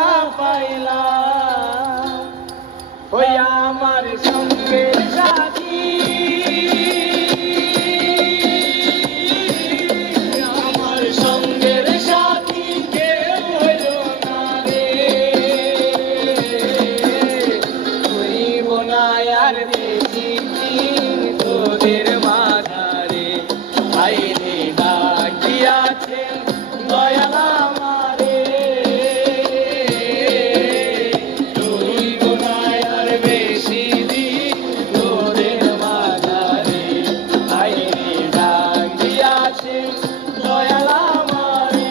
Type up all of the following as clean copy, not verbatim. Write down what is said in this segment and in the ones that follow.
না পাইলাম ওই আমার সঙ্গের সাথী আমার সঙ্গের সাথী কেউ হইল না রে হইব না আর বেশি দিন তোদের মাঝারে আইরে ডাক দিয়াছেন দয়াল আমারে হইব না আর বেশি দিন তোদের মাঝারে আইরে ডাক দিয়াছেন দয়াল আমারে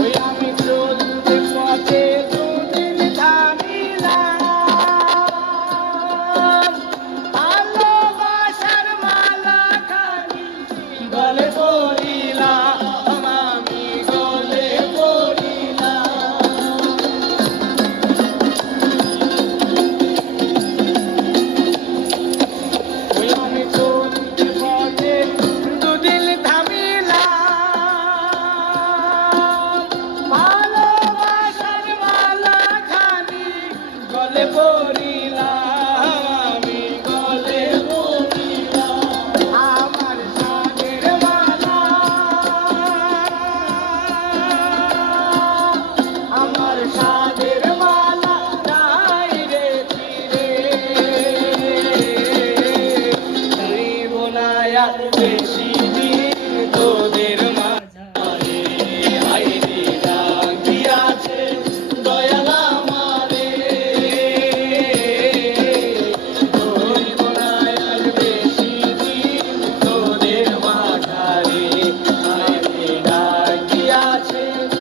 ওই আমি চলতে পথে দুদিন থামিলাম ভালোবাসার মালা খানি গলে পড়িলাম আমি গলে পড়িলাম ওই আমি চলতে পথে দুদিন থামিলাম ভালোবাসার মালা খানি গলে পড়িলাম আমি গলে পড়িলাম আমার সাদের মালা আমার সাদের মালা নাই রে চিরে হইব না আর বেশি